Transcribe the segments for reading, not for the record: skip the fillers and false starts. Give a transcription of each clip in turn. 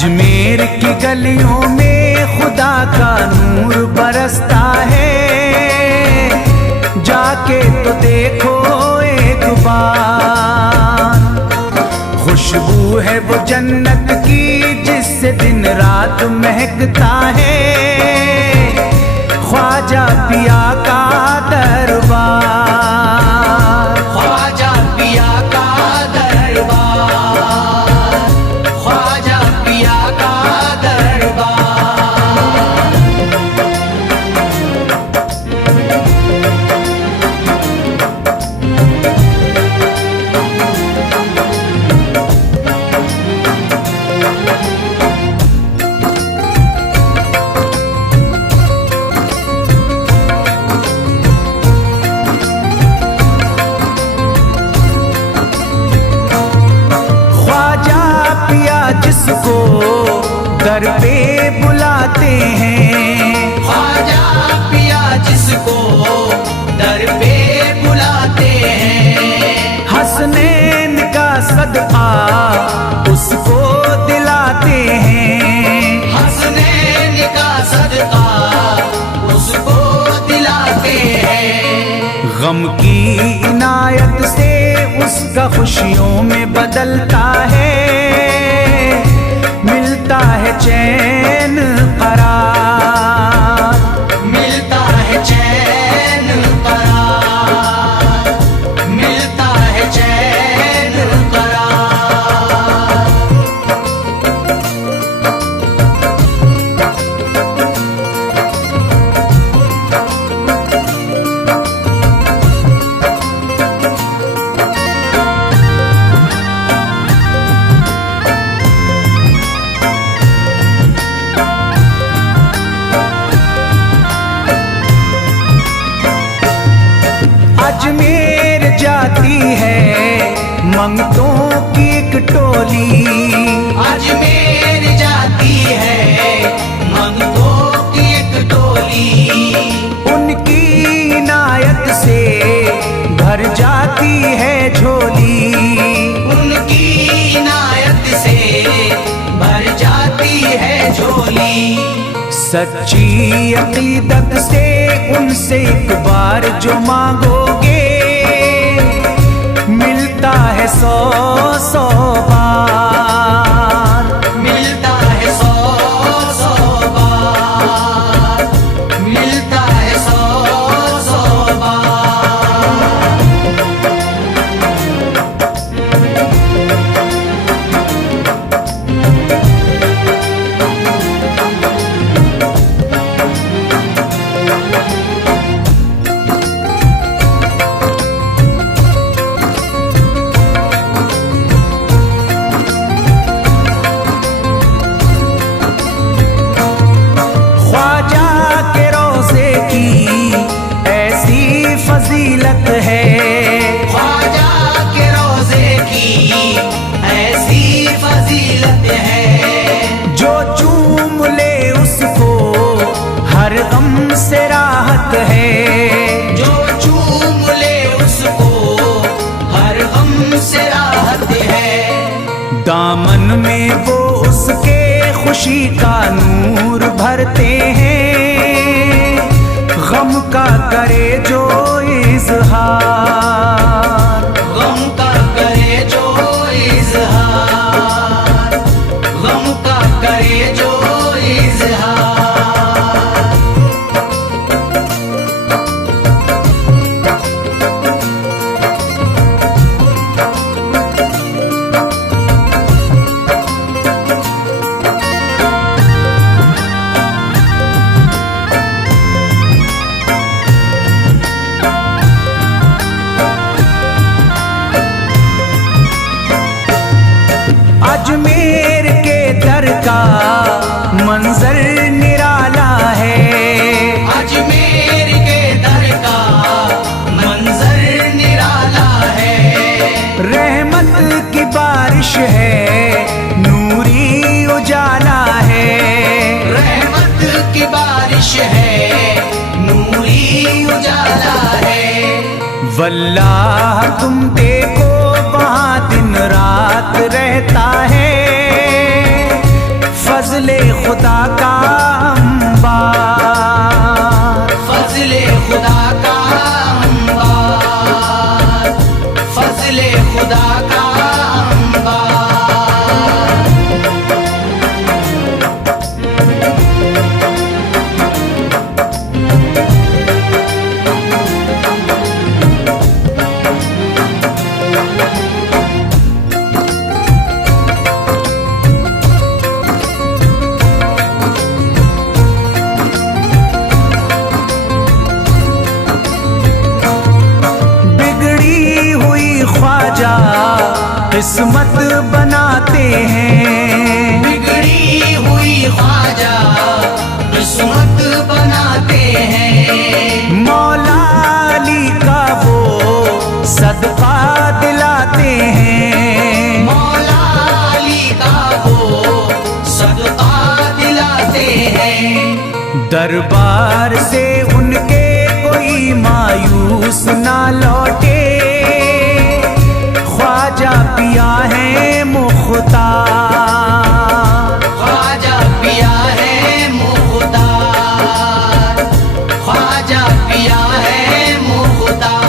अजमेर की गलियों में खुदा का नूर बरसता है, जाके तो देखो एक बार। खुशबू है वो जन्नत की जिससे दिन रात महकता है, ख्वाजा पिया का दरबार, ख्वाजा पिया का दरबार, ख्वाजा पिया का दरबार। जिसको दर पे बुलाते हैं, ख्वाजा पिया जिसको दर पे बुलाते हैं, हसनैन का सदका उसको दिलाते हैं, हसनैन का सदका उसको दिलाते हैं। गम की इनायत से उसका खुशियों में बदलता है, मिलता है चैन करार, मिलता है चैन करार, मिलता है चैन करार। अजमेर जाती है मंगतों की एक टोली, अजमेर जाती है मंगतों की एक टोली, उनकी इनायत से भर जाती है झोली, उनकी इनायत से भर जाती है झोली। सच्ची अकीदत से उनसे एक बार जो मांगोगे, मिलता है 100 बार, मिलता है 100 बार, मिलता है 100 बार। फजीलत है ख्वाजा के रोज़े की ऐसी फजीलत है, जो चूम ले उसको हर गम से राहत है, जो चूम ले उसको हर गम से राहत है। दामन में वो उसके खुशी का नूर भरते हैं, गम का करे जो इज़हार, गम का करे जो इज़हार, गम का करे जो इज़हार। अजमेर के दर का मंजर निराला है, अजमेर के दर का मंजर निराला है। रहमत की बारिश है नूरी उजाला है, रहमत की बारिश है नूरी उजाला है। वल्लाह तुम देखो वहाँ दिन रात रहता है, फजले खुदा का अंबार, फजले खुदा का अंबार, फजले खुदा का अंबार। ख्वाजा किस्मत बनाते हैं, बिगड़ी हुई ख्वाजा किस्मत बनाते हैं। मौला अली का वो सदका दिलाते हैं, मौला अली का वो सदका दिलाते हैं। दरबार से उनके कोई मायूस ना लौटे, ख्वाजा पिया है मुख्तार, ख्वाजा पिया है मुख्तार, ख्वाजा पिया है मुख्तार।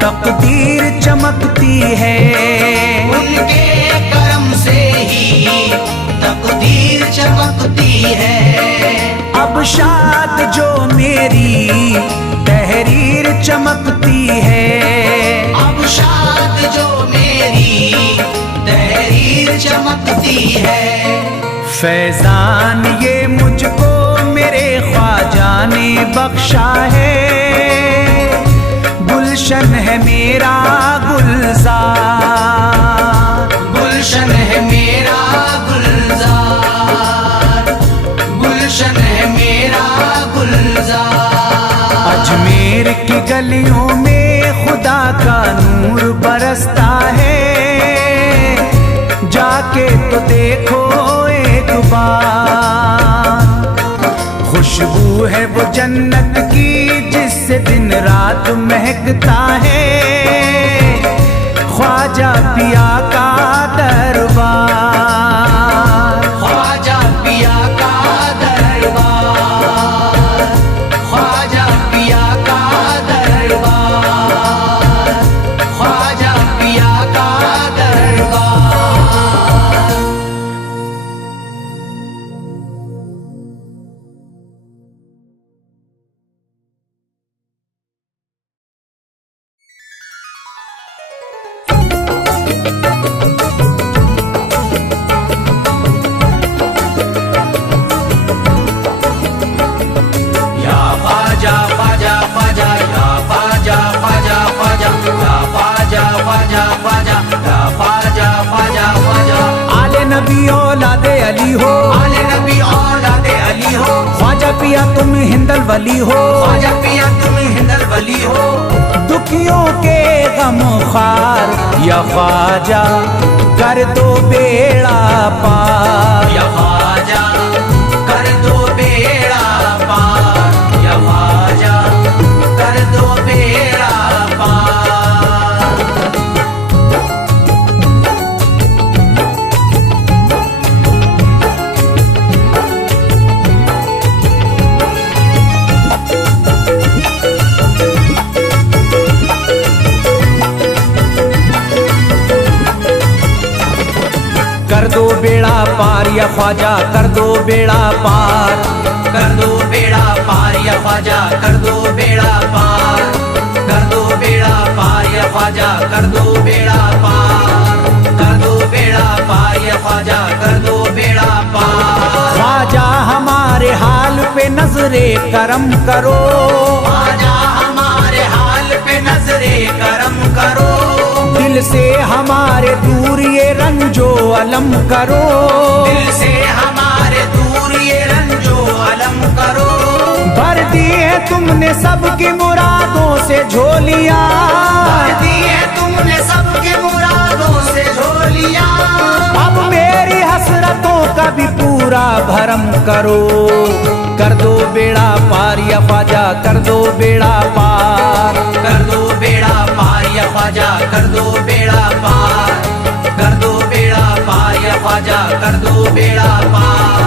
तकदीर चमकती है, उनके करम से ही तकदीर चमकती है। अब शाद जो मेरी तहरीर चमकती है, अब शाद जो मेरी तहरीर चमकती है। फैजान ये मुझको मेरे ख्वाजा ने बख्शा है, गुलशन है मेरा गुलजार, गुलशन है मेरा गुलजार, गुलशन है मेरा गुलजार। अजमेर की गलियों में खुदा का नूर बरसता है, जाके तो देखो एक बार, खुशबू है वो जन्नत की जिससे दिन रात महकता है, ख्वाजा पिया का दरबार, ख्वाजा पिया का दरबार, ख्वाजा पिया का दरबार, ख्वाजा पिया का दरबार। आले नबी औलादे अली हो, आले नबी औलादे अली हो, ख्वाजा पिया तुम हिंदल वली हो, ख्वाजा पिया तुम हिंदल वली हो। दुखियों के गम खार या ख्वाजा कर दो बेड़ा पार, या ख्वाजा कर दो बेड़ा पार, या ख्वाजा कर दो बेड़ा पार। कर दो बेड़ा पार या ख्वाजा कर दो बेड़ा पार, कर दो बेड़ा पार या ख्वाजा कर दो बेड़ा पार, कर दो बेड़ा पार या ख्वाजा कर दो बेड़ा पार, कर दो बेड़ा पार या ख्वाजा कर दो बेड़ा पार। ख्वाजा हमारे हाल पे नजरे करम करो, ख्वाजा हमारे हाल पे नजरे करम करो, दिल से हमारे दूर ये रंजो अलम करो, दिल से हमारे दूर ये रंजो तुमने सबकी मुरादों से झोलियां, भर दी है तुमने सबके मुरादों से झोलियां। अब मेरी हसरतों का भी पूरा भरम करो, कर दो बेड़ा पार या ख्वाजा, कर दो बेड़ा पार। कर दो बेड़ा पार या ख्वाजा, कर दो बेड़ा पार। कर दो बेड़ा पार या ख्वाजा, कर दो बेड़ा पार।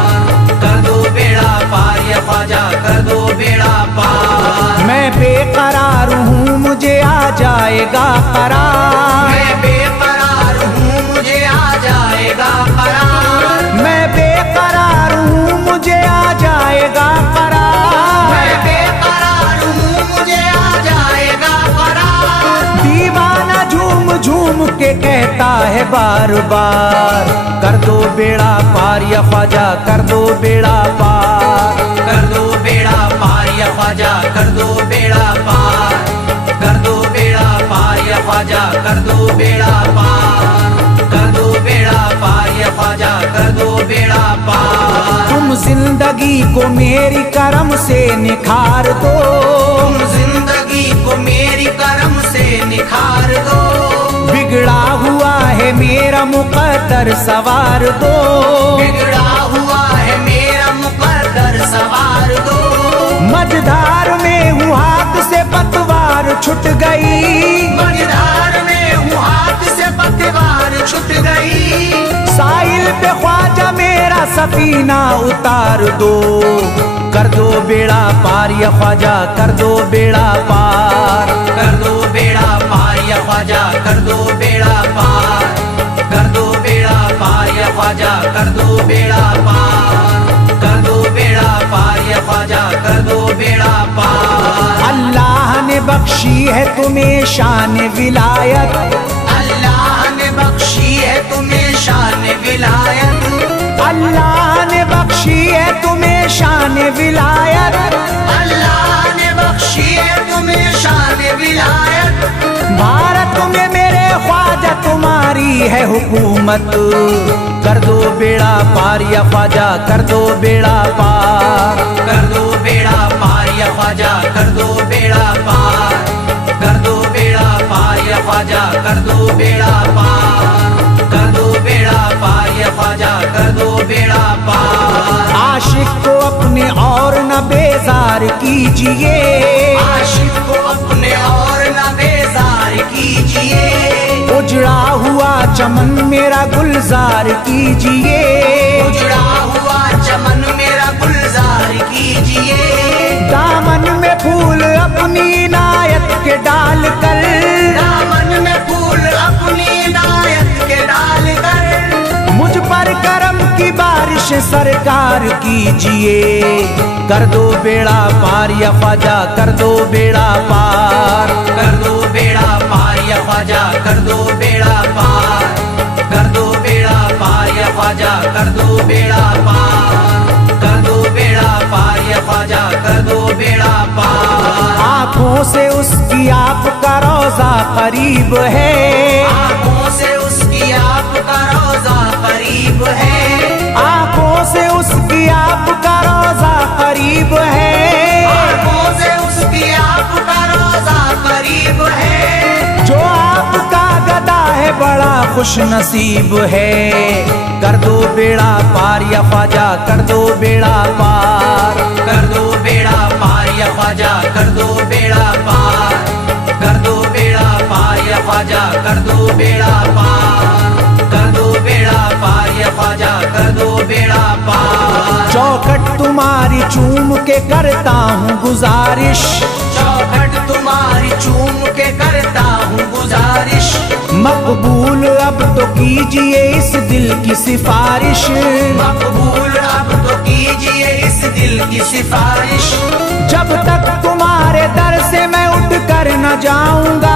कर दो बेड़ा पार या ख्वाजा, कर दो बेड़ा पार। मैं बेकरार हूँ मुझे आ जाएगा करार, मैं बेकरार हूँ मुझे आ जाएगा करार। मैं बेकरार हूँ मुझे आ जाएगा करार। मैं बेकरार हूँ मुझे आ जाएगा करार। दीवाना झूम झूम के कहता है बार बार, कर दो बेड़ा पार या ख्वाजा, कर दो बेड़ा पार। कर दो बेड़ा पार या ख्वाजा, कर दो बेड़ा पार। कर दो बेड़ा पार या ख्वाजा, कर दो बेड़ा पार। कर दो बेड़ा पार या ख्वाजा, कर दो बेड़ा पार। तुम जिंदगी को मेरी करम से निखार दो, तुम जिंदगी को मेरी करम से निखार दो। बिगड़ा हुआ है मेरा मुकद्दर सवार दो, बिगड़ा हुआ है मेरा मुकद्दर सवार दो। मझधार में हूँ हाथ से पतवार छूट गई, मझधार में हूँ हाथ से पतवार छूट गई। साहिल पे ख्वाजा मेरा सफीना उतार दो, कर दो बेड़ा पार या ख्वाजा, कर दो बेड़ा पार। कर दो बेड़ा पार या ख्वाजा, कर दो बेड़ा पार। कर दो बेड़ा पार या ख्वाजा, कर दो बेड़ा पार। कर दो बेड़ा पार या ख्वाजा, कर दो बेड़ा पार। अल्लाह ने बख्शी है तुम्हें शान विलायत, अल्लाह ने बख्शी है तुम्हें शान विलायत। अल्लाह ने बख्शी है तुम्हें शान विलायत, अल्लाह ने बख्शी है तुम्हें शान विलायत। भारत में मेरे ख्वाजा तुम्हारी है हुकूमत, कर दो बेड़ा पार या ख्वाजा, कर दो बेड़ा पार। कर दो बेड़ा पार या ख्वाजा, कर दो बेड़ा पार। कर दो बेड़ा पार या ख्वाजा, कर दो बेड़ा पार। कर दो बेड़ा पार या ख्वाजा, कर दो बेड़ा पार। आशिक को अपने और न बेजार कीजिए, आशिक को अपने और न बेजार कीजिए। उजड़ा हुआ चमन मेरा गुलजार कीजिए, उजड़ा हुआ चमन मेरा गुलजार कीजिए। दामन में फूल अपनी इनायत के डाल कर, दामन में फूल अपनी इनायत के डाल कर। मुझ पर करम की बारिश सरकार कीजिए, कर दो बेड़ा पार या ख्वाजा, कर दो बेड़ा पार। कर दो बेड़ा पार या ख्वाजा, कर दो बेड़ा पार। कर दो बेड़ा पार या ख्वाजा, कर दो बेड़ा पार। कर दो बेड़ा पार या ख्वाजा, कर दो बेड़ा पार। आँखों से उसकी आपका रोजा करीब है, आँखों से उसकी आपका रोजा करीब है। आँखों से उसकी आपका रोजा करीब है, आँखों से उसकी आपका रोजा करीब है। जो आपका गदा है बड़ा खुश नसीब है, कर दो बेड़ा पार या ख्वाजा, कर दो बेड़ा पार। कर दो बेड़ा पार या ख्वाजा, कर दो बेड़ा पार। कर दो बेड़ा पार या ख्वाजा, कर दो बेड़ा पार। कर दो बेड़ा पार या ख्वाजा, कर दो बेड़ा पार। चौखट तुम्हारी चूम के करता हूँ गुजारिश, चौखट तुम्हारी चूम के करता हूँ गुजारिश। मकबूल अब तो कीजिए इस दिल की सिफारिश, मकबूल अब तो कीजिए इस दिल की सिफारिश। जब तक तुम्हारे दर से मैं उठ कर न जाऊंगा,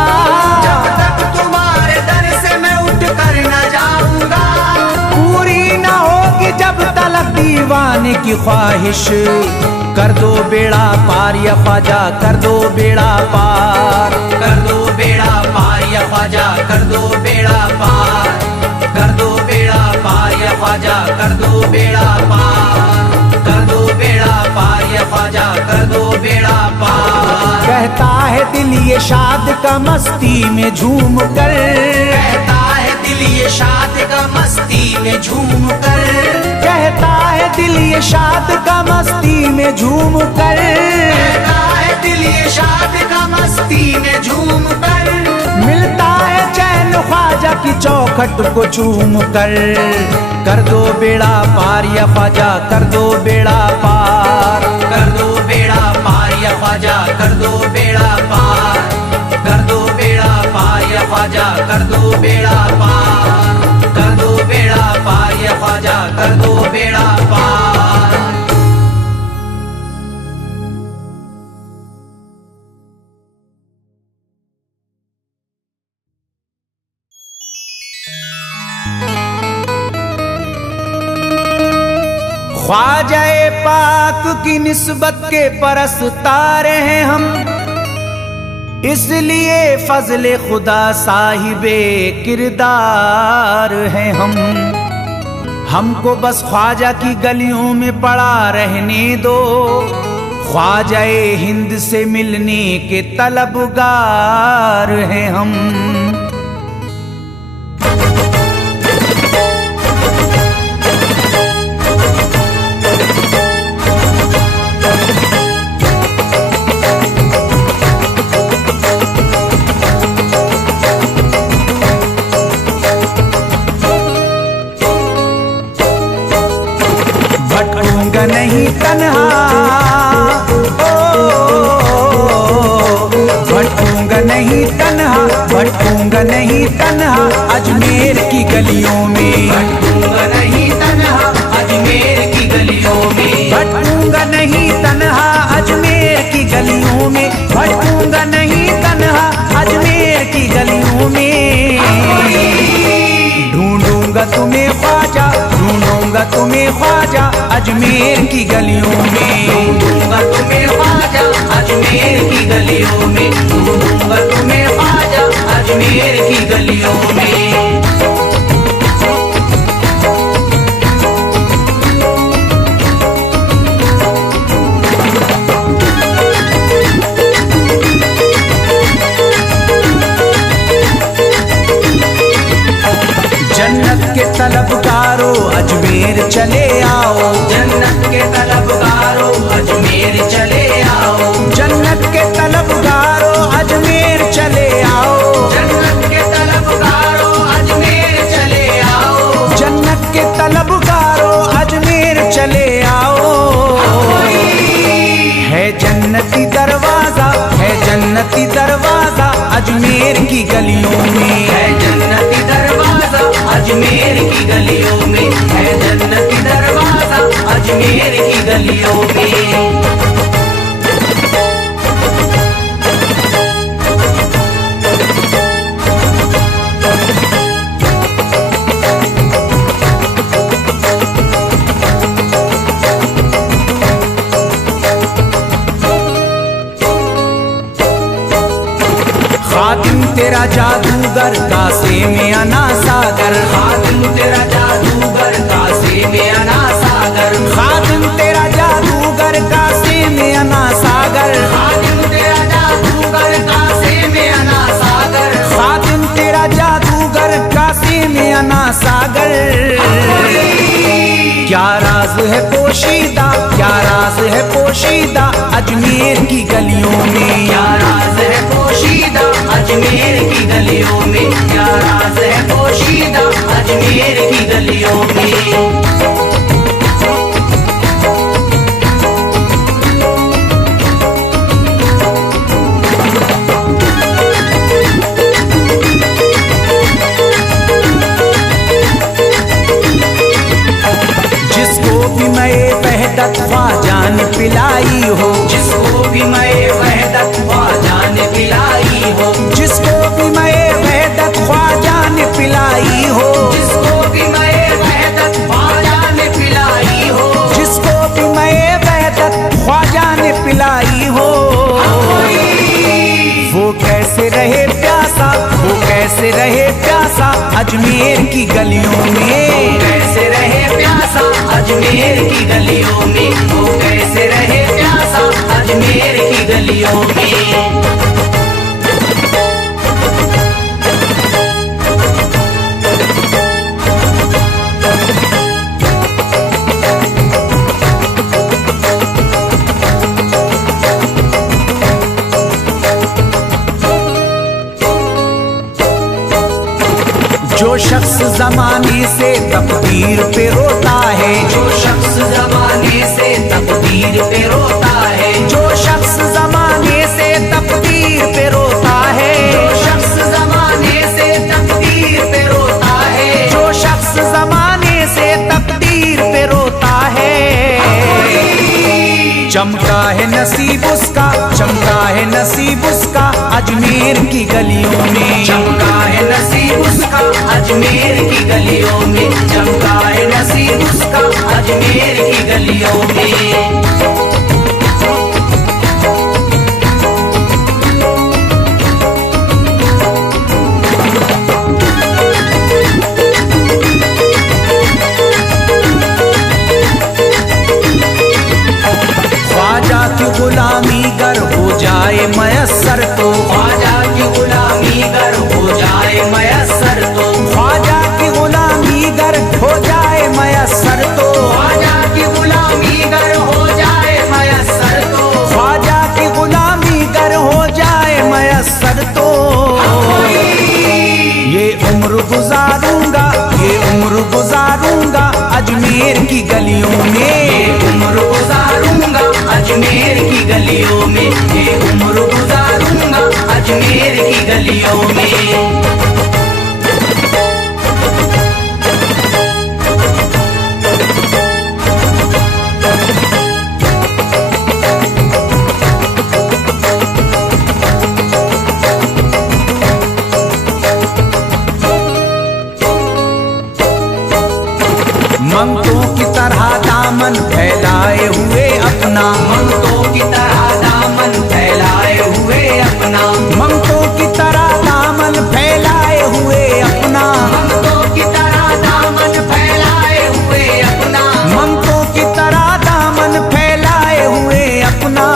जब तक तुम्हारे दर से मैं उठ कर न जाऊंगा। पूरी न होगी जब तलक दीवाने की ख्वाहिश, कर दो बेड़ा पार या ख्वाजा, कर दो बेड़ा पार। कर दो बेड़ा पार या ख्वाजा, कर दो बेड़ा पार। कर दो बेड़ा पार या ख्वाजा, कर दो बेड़ा पार। कर दो बेड़ा पार या ख्वाजा, कर दो बेड़ा पार। कहता है दिल ये शाद का मस्ती में झूम कर, कहता है दिल ये शाद का मस्ती में झूम कर, कहता है दिल ये शाद का मस्ती में झूम कर, कहता है दिल ये शाद का मस्ती में झूम कर। मिलता है चैन ख्वाजा की चौखट को चूम कर दो बेड़ा पार या ख्वाजा कर दो बेड़ा पार। कर दो बेड़ा पार या ख्वाजा कर दो बेड़ा पार। कर दो बेड़ा पार या ख्वाजा कर दो बेड़ा पार। कर दो बेड़ा पार या ख्वाजा कर दो बेड़ा पार। ख्वाजाए पाक की निस्बत के परस्तार हैं हम, इसलिए फजले खुदा साहिबे किरदार हैं हम। हमको बस ख्वाजा की गलियों में पड़ा रहने दो, ख्वाजाए हिंद से मिलने के तलबगार हैं हम। भटकूंगा नहीं तन्हा, भटकूंगा नहीं तन्हा, भटकूंगा नहीं तन्हा अजमेर की गलियों में। भटकूंगा नहीं तन्हा अजमेर की गलियों में। भटकूंगा नहीं तन्हा अजमेर की गलियों में। भटकूंगा नहीं तन्हा अजमेर की गलियों में। ढूंढूंगा तुम्हें ख्वाजा, ढूंढूंगा तुम्हें ख्वाजा अजमेर की गलियों में। ढूंढूंगा तुम्हें ख्वाजा अजमेर की गलियों में। ढूंढूंगा तुम्हें ख्वाजा अजमेर की गलियों में। जन्नत के तलबगारों अजमेर चले आओ। जन्नत के तलबगारों अजमेर चले आओ। जन्नत के तलबगारों अजमेर चले आओ। जन्नत के तलबगारों अजमेर चले आओ। जन्नत के तलबगारों अजमेर चले आओ। है जन्नती दरवाजा, है जन्नती दरवाजा अजमेर की गलियों में। है जन्नती दरवाजा अजमेर की गलियों में। है जन्नती दरवाजा अजमेर की गलियों में। खातिम तेरा जादूगर कासे में अना सागर। खातिम तेरा जादूगर कासे में अना सागर। खातिम तेरा जादूगर कासे में अना सागर। खातिम तेरा जादूगर कासे में अना सागर। खातिम तेरा जादूगर कासे में अना सागर। क्या राज है पोशीदा, क्या राज है पोशीदा अजमेर की गलियों में। क्या राज है पोशीदा अजमेर की गलियों में। क्या राज है पोशीदा अजमेर की गलियों में। जिसको भी मैं वहदत ख्वाजा ने पिलाई हो। जिसको भी मैं वहदत ख्वाजा ने पिलाई हो। जिसको भी मैं वहदत ख्वाजा ने पिलाई हो। जिसको भी मैं वहदत ख्वाजा ने पिलाई हो। जिसको भी मैं वहदत ख्वाजा ने पिलाई हो। वो कैसे रहे प्यासा, वो कैसे रहे प्यासा अजमेर की गलियों में। कैसे रहे प्यासा अजमेर की गलियों में। वो कैसे रहे प्यासा अजमेर की गलियों में। जो शख्स जमाने से तकदीर पे रोता है, जो शख्स जमाने से तकदीर पे रोता है, जो शख्स जमाने से तकदीर पे रोता है, जो शख्स जमाने से तकदीर पे रोता है, जो शख्स जमाने से तकदीर पे रोता है, चमका है नसीब उसका, चमका है नसीब उसका अजमेर की गलियों में, चमका है नसीब उसका अजमेर की गलियों में, चमका है नसीब उसका अजमेर की गलियों में। ख्वाजा की गुलामी गर हो जाए मयस्सर तो, ख्वाजा की गुलामी गर हो जाए मयस्सर तो, ख्वाजा की गुलामी गर हो जाए मयस्सर तो, ख्वाजा की गुलामी गर हो जाए मयस्सर तो, ख्वाजा की गुलामी गर हो जाए मयस्सर तो, ये उम्र गुजारूंगा, ये उम्र गुजारूंगा अजमेर की गलियों में, उम्र गुजारूंगा अजमेर की गलियों में, ये उम्र गुजारूंगा अजमेर की गलियों में। मंगतों की तरह दामन फैलाए हुए अपना, मंगतों की तरह दामन फैलाए हुए अपना, मंगतों की तरह दामन फैलाए हुए अपना, मंगतों की तरह दामन फैलाए हुए अपना, मंगतों की तरह दामन फैलाए हुए अपना,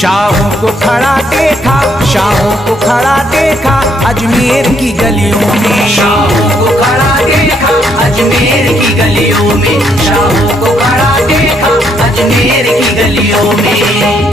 शाहों को खड़ा देखा, शाहों को खड़ा देखा अजमेर की गलियों में, शाहों को खड़ा देखा अजमेर की गलियों में, शाहों को खड़ा देखा अजमेर की गलियों में।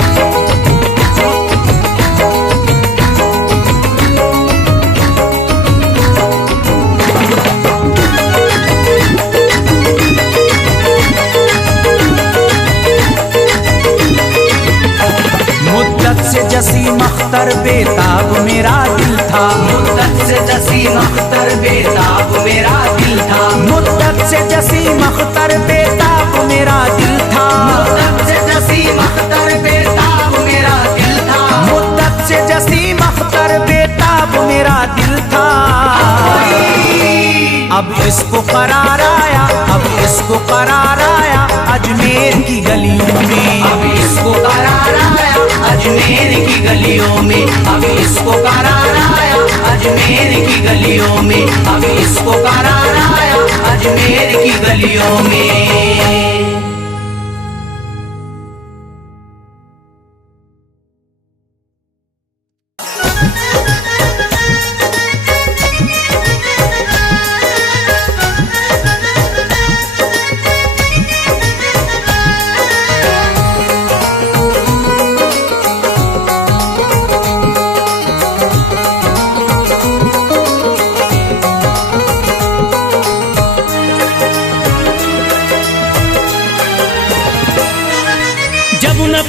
मुद्दत से जसीम अख्तर बेताब मेरा दिल था, मुद्दत से जसीम अख्तर बेताब मेरा दिल था, मुद्दत से जसीम अख्तर बेताब मेरा दिल था, मुद्दत से जसीम अख्तर बेताब मेरा दिल था, मुद्दत से जसीम अख्तर बेताब मेरा दिल था, अब इसको करार आया, अब इसको करार आया अजमेर की गलियों में, अब इसको करार आया अजमेर की गलियों में, अब इसको करार आया अजमेर की गलियों में, अब इसको करार आया अजमेर की गलियों में।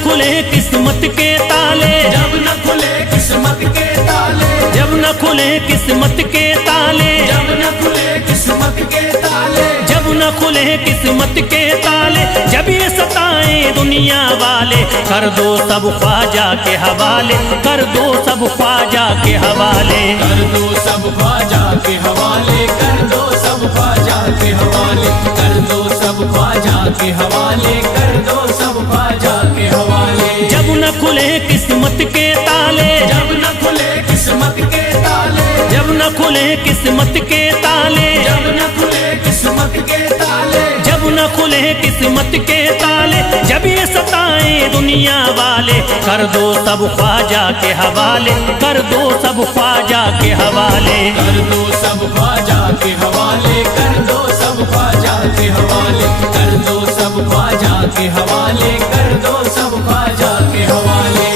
खुले किस्मत के ताले, जब न खुले किस्मत के ताले, जब न खुले किस्मत के ताले, जब न खुले किस्मत के ताले, जब न खुले किस्मत के ताले, जब ये सताए दुनिया वाले, कर दो सब ख्वाजा के हवाले, कर दो सब ख्वाजा के हवाले, कर दो सब ख्वाजा के हवाले, कर दो सब ख्वाजा के हवाले, कर दो सब ख्वाजा के हवाले, कर दो सब ख्वाजा के हवाले। जब न खुले किस्मत के ताले, जब न खुले किस्मत के ताले, जब न खुले किस्मत के ताले, जब न खुले किस्मत के ताले, जब न न खुले किस्मत के ताले, जब ये सताए दुनिया वाले, कर दो सब ख्वाजा के हवाले, कर दो सब ख्वाजा के हवाले। कर दो सब ख्वाजा के हवाले, कर दो सब ख्वाजा के हवाले, कर दो सब ख्वाजा के हवाले, कर दो सब ख्वाजा के हवाले।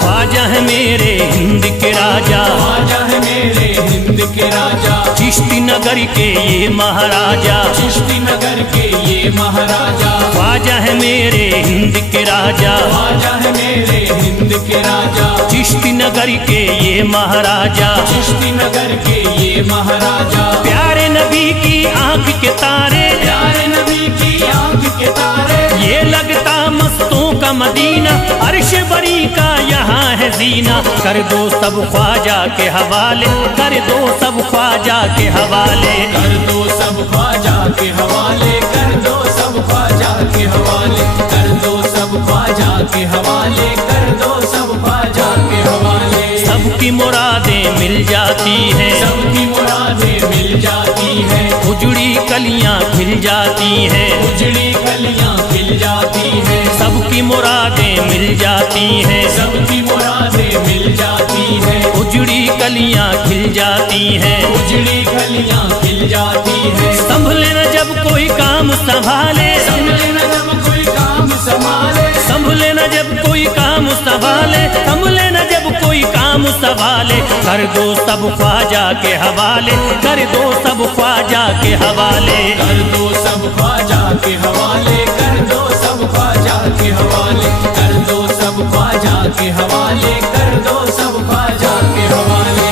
ख्वाजा है मेरे हिंद के राजा, ख्वाजा है मेरे हिंद के राजा, चिश्ती नगर के ये महाराजा, चिश्ती नगर के ये महाराजा। ख्वाजा है मेरे हिंद के राजा, ख्वाजा है मेरे हिंद के राजा, चिश्ती नगर के ये महाराजा, चिश्ती नगर के ये महाराजा। प्यारे नबी की आंख के तारे, प्यारे नबी की आंख के तारे, ये लगता मस्तों का मदीना, अर्श बरी का यहाँ है जीना। कर दो सब ख्वाजा के हवाले, कर दो सब ख्वाजा के हवाले। कर दो सब ख्वाजा के हवाले, कर दो सब ख्वाजा के हवाले, कर दो सब ख्वाजा के हवाले, कर दो सब ख्वाजा के हवाले। सबकी मुरादें मिल जाती हैं, सबकी मुरादें मिल जाती हैं, उजड़ी कलियां खिल जाती हैं, उजड़ी कलियां खिल जाती हैं, सबकी मुरादें मिल जाती हैं, सबकी मुरादें मिल जाती हैं, उजड़ी कलियां खिल जाती हैं, उजड़ी कलियां खिल जाती हैं। संभले न जब कोई काम संभाले, संभले न जब कोई काम संभाले, संभले न जब कोई काम संभाले, संभले न जब कोई काम संभाले। कर दो सब ख्वाजा के हवाले, कर दो सब ख्वाजा के हवाले। कर दो सब ख्वाजा के हवाले, कर दो सब ख्वाजा के हवाले, कर दो सब ख्वाजा के हवाले, कर दो सब ख्वाजा के हवाले।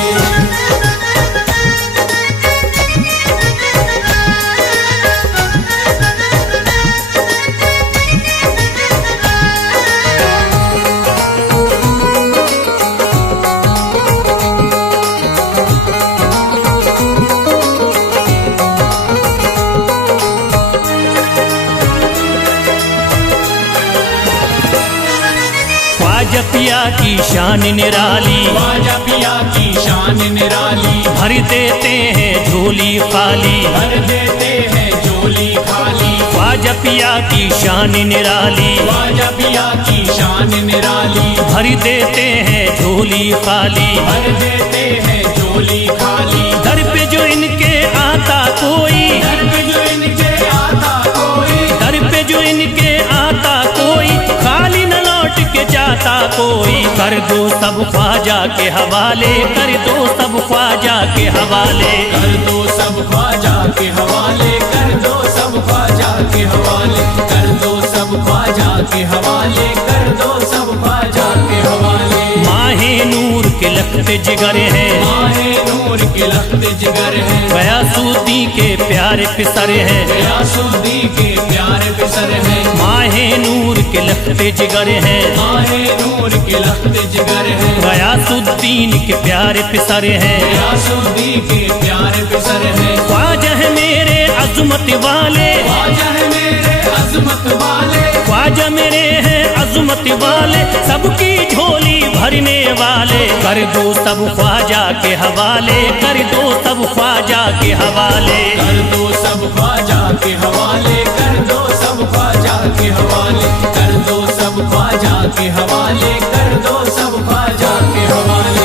ख्वाजा पिया की शान निराली, ख्वाजा पिया की शान निराली, भर देते हैं झोली खाली, भर देते हैं झोली खाली। ख्वाजा पिया की शान निराली, ख्वाजा पिया की शान निराली, भर देते हैं झोली खाली, भर देते हैं झोली खाली। दर पे जो इनके आता कोई, दर पे जो इनके आता कोई, दर पे जो इनके आता कोई, खाली न लौट के जाता कोई। कर दो सब ख्वाजा के हवाले, कर दो सब ख्वाजा के हवाले। कर दो सब ख्वाजा के हवाले, कर दो सब ख्वाजा के हवाले, कर दो सब ख्वाजा के हवाले, कर दो सब ख्वाजा के हवाले। माहे नूर के लखते जिगर हैं, माहे नूर के लखते जिगर हैं, गयासुद्दीन के प्यारे पिसर हैं, गयासुद्दीन के प्यारे पिसर हैं। माहे नूर के लखते जिगर हैं, माहे नूर के लखते जिगर हैं, गयासुद्दीन के प्यारे पिसर हैं, गयासुद्दीन के प्यारे पिसर हैं। ख्वाजा है मेरे अजमत वाले, ख्वाजा है मेरे अजमत वाले, ख्वाजा मेरे हैं अजमत वाले, सबकी झोली भरने वाले। कर दो सब ख्वाजा के हवाले, कर दो सब ख्वाजा के हवाले। कर दो सब ख्वाजा के हवाले, कर दो सब ख्वाजा के हवाले, कर दो सब ख्वाजा के हवाले, कर दो सब ख्वाजा के हवाले।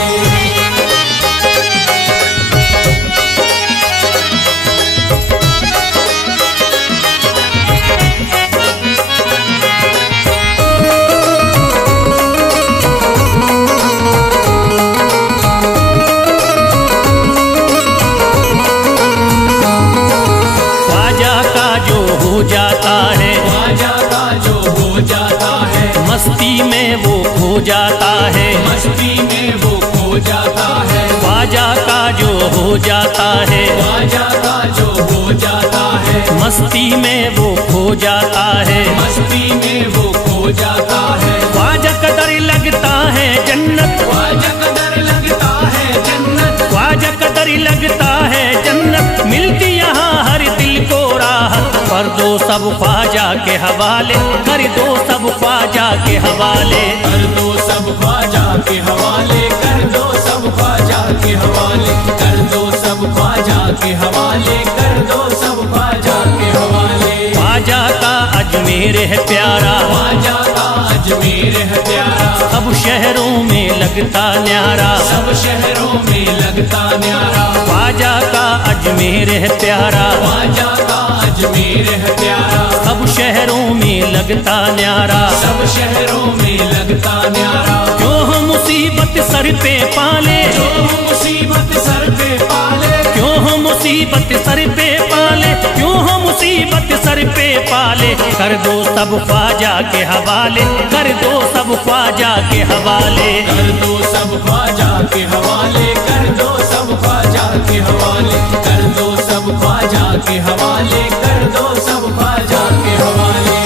जाता है, ख्वाजा का जो हो जाता है, मस्ती में वो खो जाता है, मस्ती में वो खो जाता है। ख्वाजा का जो हो जाता है, ख्वाजा का जो हो जाता है, मस्ती में वो खो जाता है, मस्ती में वो खो जाता है। ख्वाजा कदर लगता है जन्नत, ख्वाजा कदर लगता है जन्नत, ख्वाजा कदर बड़ी लगता है जन्नत, मिलती यहाँ हर दिल को राहत। कर दो सब ख्वाजा के हवाले, कर दो सब ख्वाजा के हवाले। कर दो सब ख्वाजा के हवाले, कर दो सब ख्वाजा के हवाले, कर दो सब ख्वाजा के हवाले, कर दो सब ख्वाजा के हवाले। ख्वाजा का अजमेर है प्यारा, ख्वाजा का अजमेर है प्यारा, सब शहरों में लगता न्यारा, सब शहरों में लगता न्यारा। ख्वाजा का अजमेर है प्यारा, ख्वाजा का अजमेर है प्यारा, सब शहरों में लगता न्यारा, सब शहरों में लगता न्यारा। क्यों हम मुसीबत सर पे पाले, जो मुसीबत सर पे पाले, क्यों हम मुसीबत सर पे पाले, क्यों हम मुसीबत सर पे पाले। कर दो सब ख्वाजा के हवाले, कर दो सब ख्वाजा के हवाले। कर दो सब ख्वाजा के हवाले, कर दो सब ख्वाजा के हवाले, कर दो सब ख्वाजा के हवाले, कर दो सब ख्वाजा के हवाले।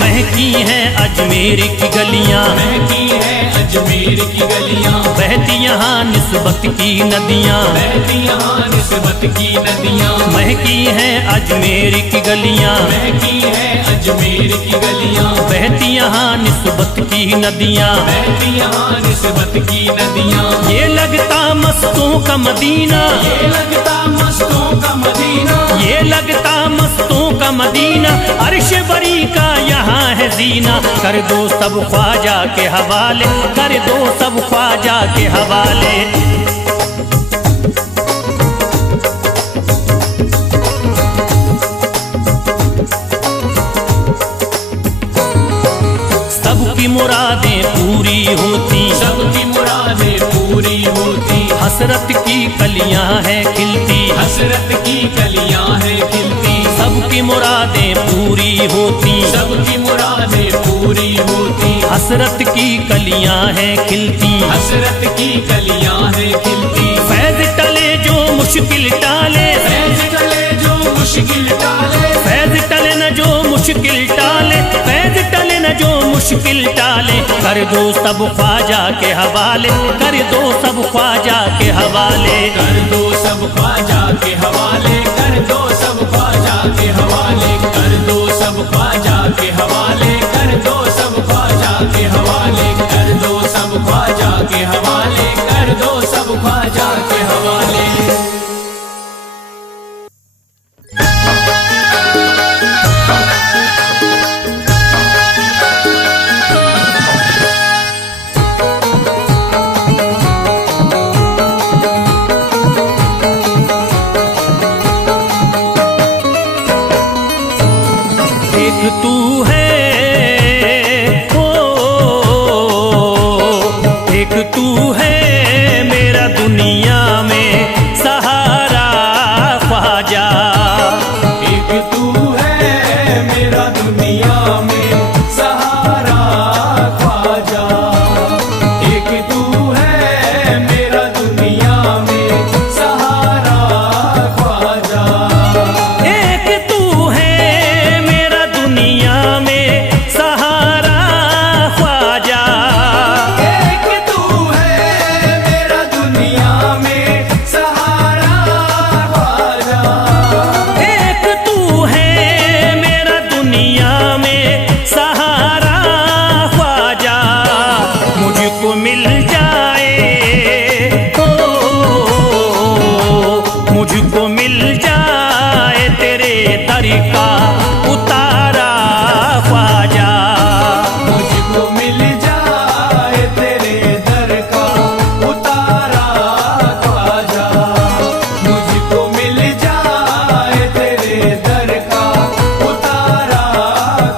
महकी हैं अजमेर की गलियां, महकी है अजमेर की गलियां, बहती यहाँ निस्बत की नदियां, बहती यहाँ निस्बत की नदियां। महकी हैं अजमेर की गलियां, महकी है अजमेर की गलियां, बहती यहाँ निस्बत की नदियां। बहती यहाँ निस्बत की नदियां। ये लगता मस्तों का मदीना, ये लगता मस्तों का मदीना, ये लगता मस्तों का मदीना, अर्श बरी का यहाँ है जीना। कर दो सब ख्वाजा के हवाले, कर दो सब ख्वाजा के हवाले। सबकी मुरादें पूरी होती, सबकी मुरादें पूरी होती, हसरत की कलियां हैं खिलती, हसरत की कलियां हैं खिलती। सबकी मुरादें पूरी होती, सबकी मुरादें पूरी होती, हसरत की कलियां हैं खिलती। हसरत की कलियां हैं खिलती। फैज टले जो मुश्किल टाले, फैज टले जो मुश्किल टाले, फैज टले न जो मुश्किल टाले, फैज टले न जो मुश्किल टाले। कर दो सब ख्वाजा के हवाले, कर दो सब ख्वाजा के हवाले। कर दो सब ख्वाजा के हवाले, कर दो सब ख्वाजा के हवाले, कर दो सब ख्वाजा के हवाले, कर दो सब ख्वाजा के हवाले, कर दो सब ख्वाजा के हवाले, कर दो सब ख्वाजा के हवाले। एक तू है ओ, एक तू है मेरा दुनिया में सहारा ख्वाजा। एक तू है मेरा दुनिया में सहारा ख्वाजा, एक तू है मेरा दुनिया में सहारा ख्वाजा। एक तू है मेरा दुनिया में सहारा ख्वाजा, एक तू है मेरा दुनिया में सहारा ख्वाजा, एक तू है मेरा दुनिया में सहारा ख्वाजा। मुझको मिल जाए ओ, मुझको मिल जाए तेरे दर का उतारा ख्वाजा। मुझको मिल जाए तेरे दर का उतारा ख्वाजा, मुझको मिल जाए तेरे दर का उतारा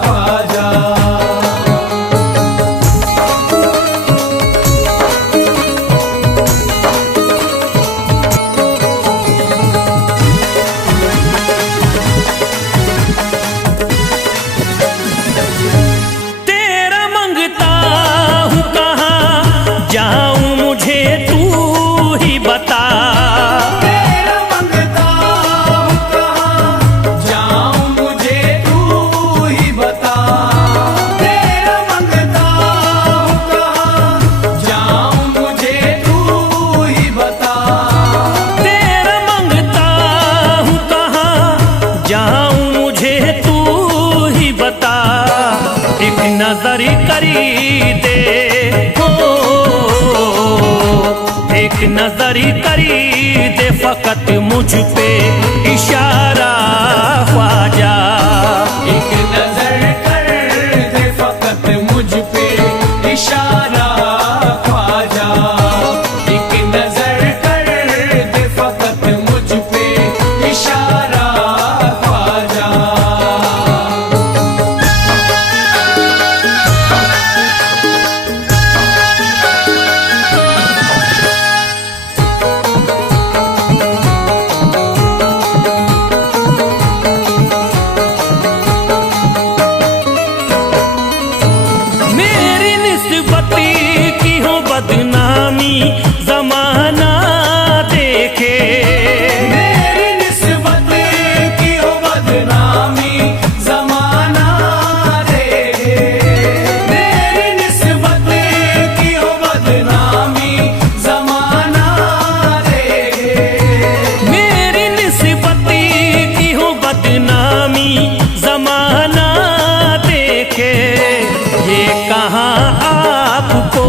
ख्वाजा। नजर करी दे फकत मुझ पे इशारा ख्वाजा। एक नजर कर दे फकत मुझ पे इशारा ख्वाजा। एक नजर कर दे फकत मुझ पे इशारा ख्वाजा। मेरी निस्बत की हो बदनामी जमाना देखे। मेरी निस्बत की हो बदनामी जमाना देखे। मेरी निस्बत की हो बदनामी जमाना देखे। मेरी निस्बत की हो बदनामी जमाना देखे। ये कहाँ आपको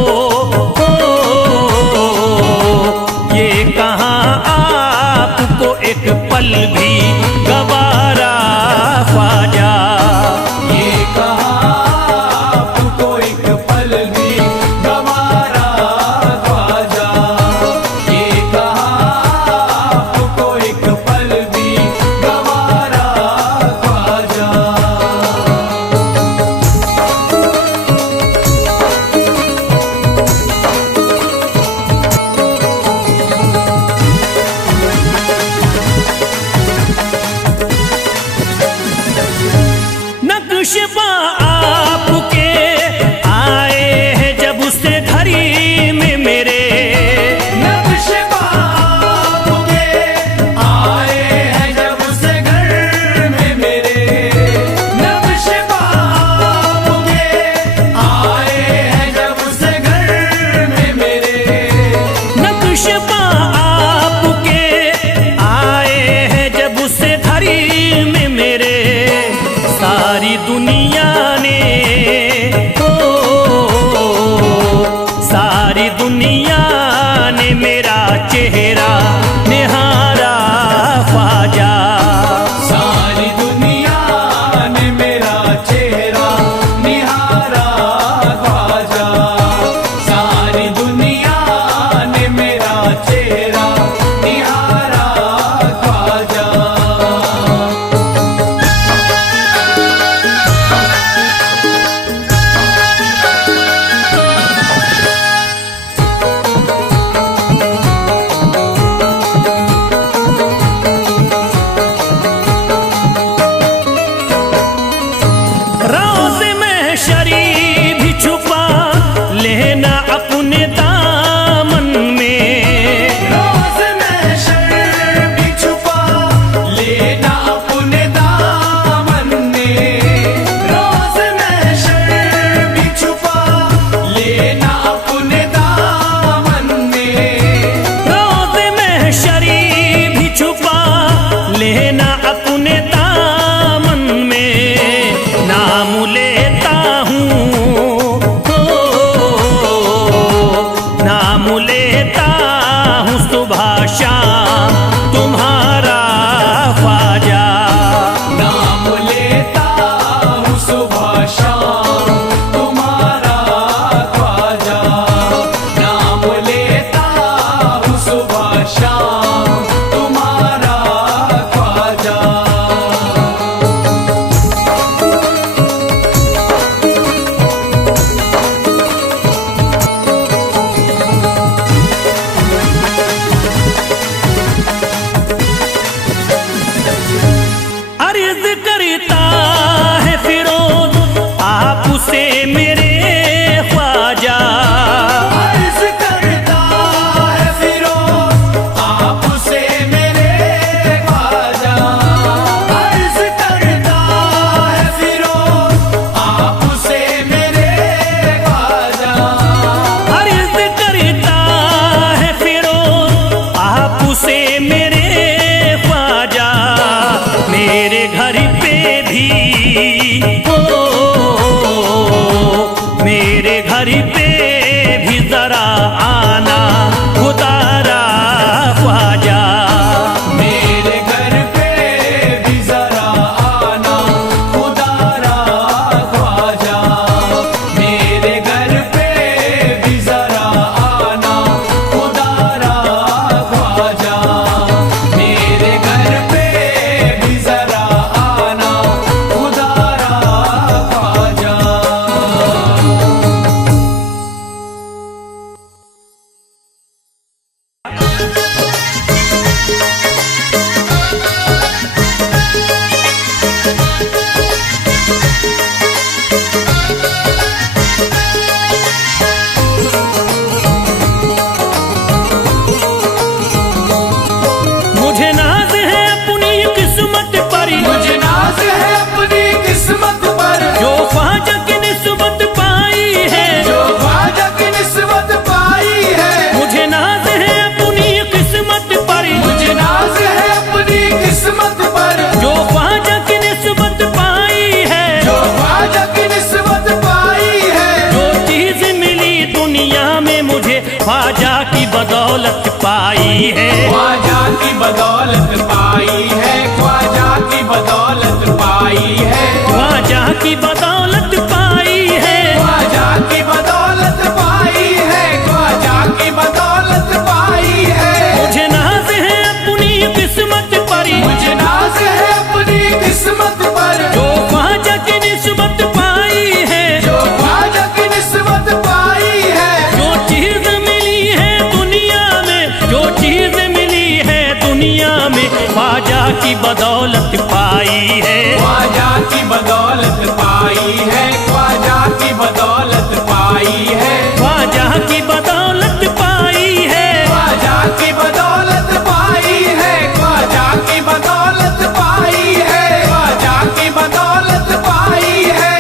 ये कहाँ आपको एक पल भी गवारा ख्वाजा। ये कहाँ आपको एक पल भी गवारा ख्वाजा। ये कहाँ आपको एक पल भी गवारा ख्वाजा। नक्श पा आपके आए हैं जब से घड़ी में मेरे। नक्श आपके आए हैं जब से घर में मेरे। नक्श आपके आए हैं जब से घर में मेरे। नक्श पा आपके आए हैं जब से घड़ी में मेरे। सारी दुनिया ने सारी दुनिया ने मेरा चेहरा निहारा ख्वाजा। सारी दुनिया ने मेरा चेहरा निहारा ख्वाजा। सारी दुनिया ने मेरा चेहरा निहारा ख्वाजा। मुझे ख्वाजा की बदौलत पाई है। ख्वाजा की बदौलत पाई है, ख्वाजा की बदौलत पाई है, ख्वाजा की बदौलत पाई है, ख्वाजा की बदौलत पाई है, ख्वाजा की बदौलत पाई है। मुझे नाज है अपनी किस्मत पर, मुझे नाज है अपनी किस्मत पर, जो ख्वाजा की निस्बत पाई है, जो ख्वाजा की निस्बत पाई है। जो चीज मिली है दुनिया में, जो चीज मिली है दुनिया में, ख्वाजा की बदौलत पाई है। ख्वाजा की बदौलत पाई है, ख्वाजा की बदौलत पाई है, ख्वाजा की बदौलत पाई है, ख्वाजा की बदौलत पाई है, ख्वाजा की बदौलत पाई है, ख्वाजा की बदौलत पाई है।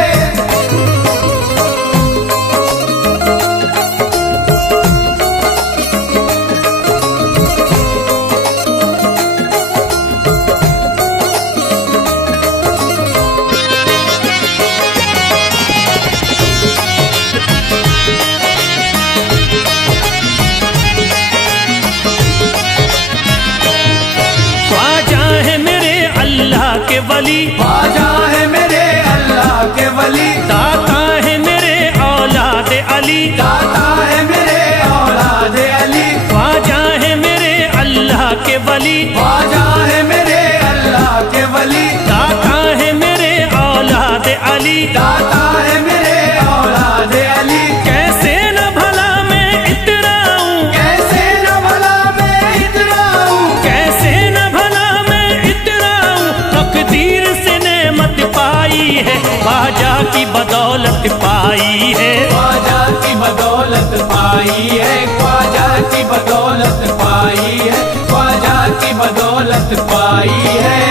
ख्वाजा है मेरे अल्लाह के वली, ख्वाजा है मेरे अल्लाह के वली, दाता है मेरे औलाद अली, दाता है मेरे औलाद अली, ख्वाजा है मेरे अल्लाह के वली, ख्वाजा है मेरे अल्लाह के वली, दाता है मेरे औलाद अली। दाता है मेरे औलाद अली। कैसे न भला मैं इतराऊं, कैसे न भला मैं इतराऊं, कैसे न भला मैं इतराऊं, तकदीर से नेमत पाई है, ख्वाजा की बदौलत पाई है। ख्वाजा की बदौलत पाई है, ख्वाजा की बदौलत पाई है, ख्वाजा की बदौलत पाई है।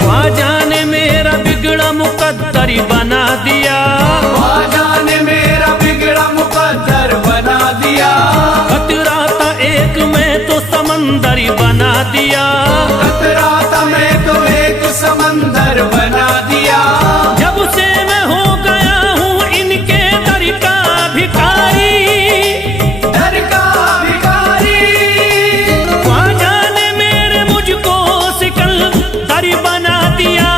ख्वाजा ने मेरा बिगड़ा मुकद्दर बना दिया, ख्वाजा ने मेरा बिगड़ा मुकद्दर बना दिया, खतरा था एक मैं तो समंदर बना दिया। खतरा था मैं तो एक समंदर बना दिया। जब से मैं हो गया हूँ इनके दर का भिखारी, दर का भिखारी, ख्वाजा ने मेरे मुझको सिकंदर बना दिया।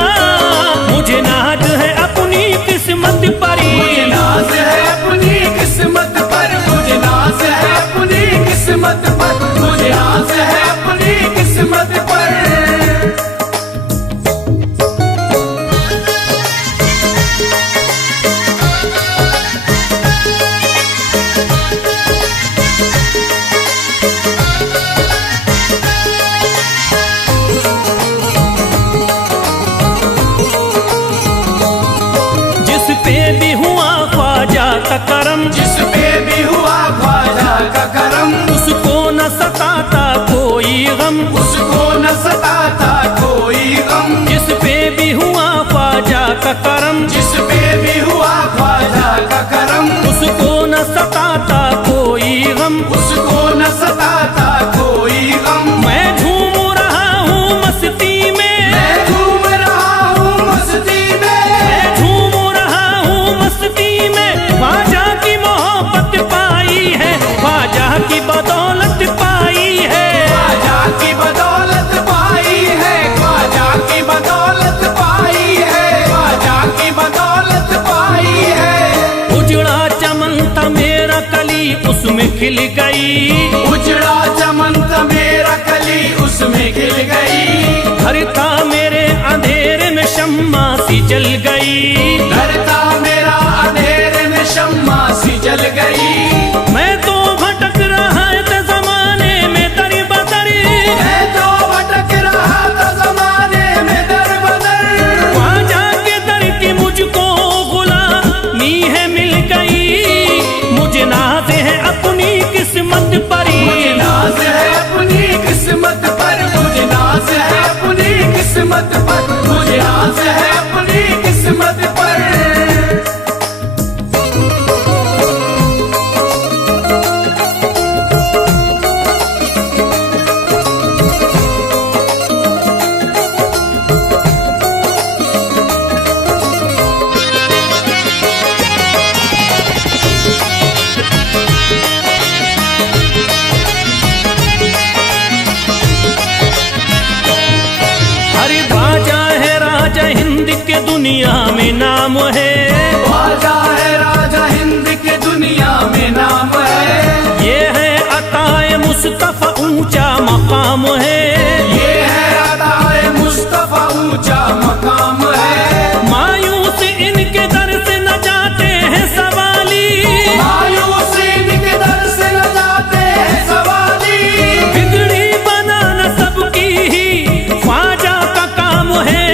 मुझे नाज है अपनी किस्मत पर, मुझे नाज है अपनी किस्मत पर, मुझे नाज है अपनी किस्मत पर, मुझे नाज है अपनी किस्मत पर। जिस पे भी हुआ ख्वाजा का करम, जिस पे भी हुआ ख्वाजा का करम, उसको न सताता कोई गम, उसको न सताता कोई गम। जिस पे भी हुआ ख्वाजा का करम, जिस पे भी हुआ ख्वाजा का करम, उसको न सताता कोई गम। उसको न सताता कोई गम। मैं झूम रहा हूँ मस्ती में, मैं झूम रहा हूँ मस्ती में, मैं झूम रहा हूँ मस्ती में, ख्वाजा की मोहब्बत पाई है, ख्वाजा की बदौलत पाई है। ख्वाजा की बदौलत पाई है, ख्वाजा की बदौलत पाई है, ख्वाजा की बदौलत पाई है। उजड़ा चमन था मेरा कली उसमें खिल गई, उजड़ा चमन था मेरा कली उसमें खिल गई। घर था मेरे अंधेरे में शम्मा सी जल गई, घर था मेरा अंधेरे में शम्मा सी जल गई। मैं तो भटक रहा था जमाने में दर बदर, मैं तो भटक रहा था जमाने में दर बदर। ख्वाजा के दर की मुझको गुलामी है मिल गई। मुझे नाज है अपनी किस्मत पर, मुझे नाज है अपनी किस्मत पर, मुझे नाज है अपनी किस्मत पर, मुझे नाज है अपनी किस्मत पर। दुनिया में नाम है, ख्वाजा है राजा हिंद के दुनिया में नाम है। ये है अताए मुस्तफा ऊंचा मकाम है, ये है अताए मुस्तफा ऊंचा मकाम है। मायूस इनके दर से न जाते हैं सवाली, मायूस इनके दर से न जाते हैं सवाली। बिगड़ी बनाना सबकी ही ख्वाजा का काम है।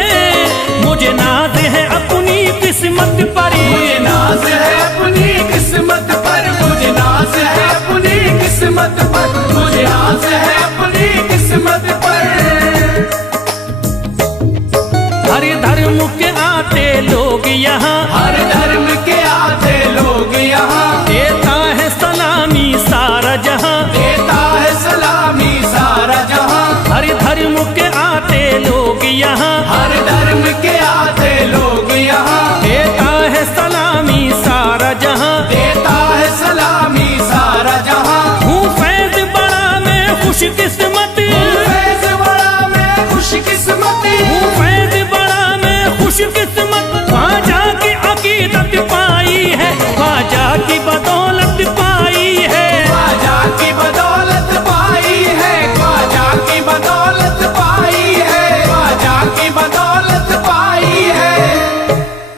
मुझे नाज है अपनी किस्मत पर, मुझे नाज है अपनी किस्मत पर, मुझे नाज है अपनी किस्मत पर, मुझे नाज है अपनी किस्मत पर।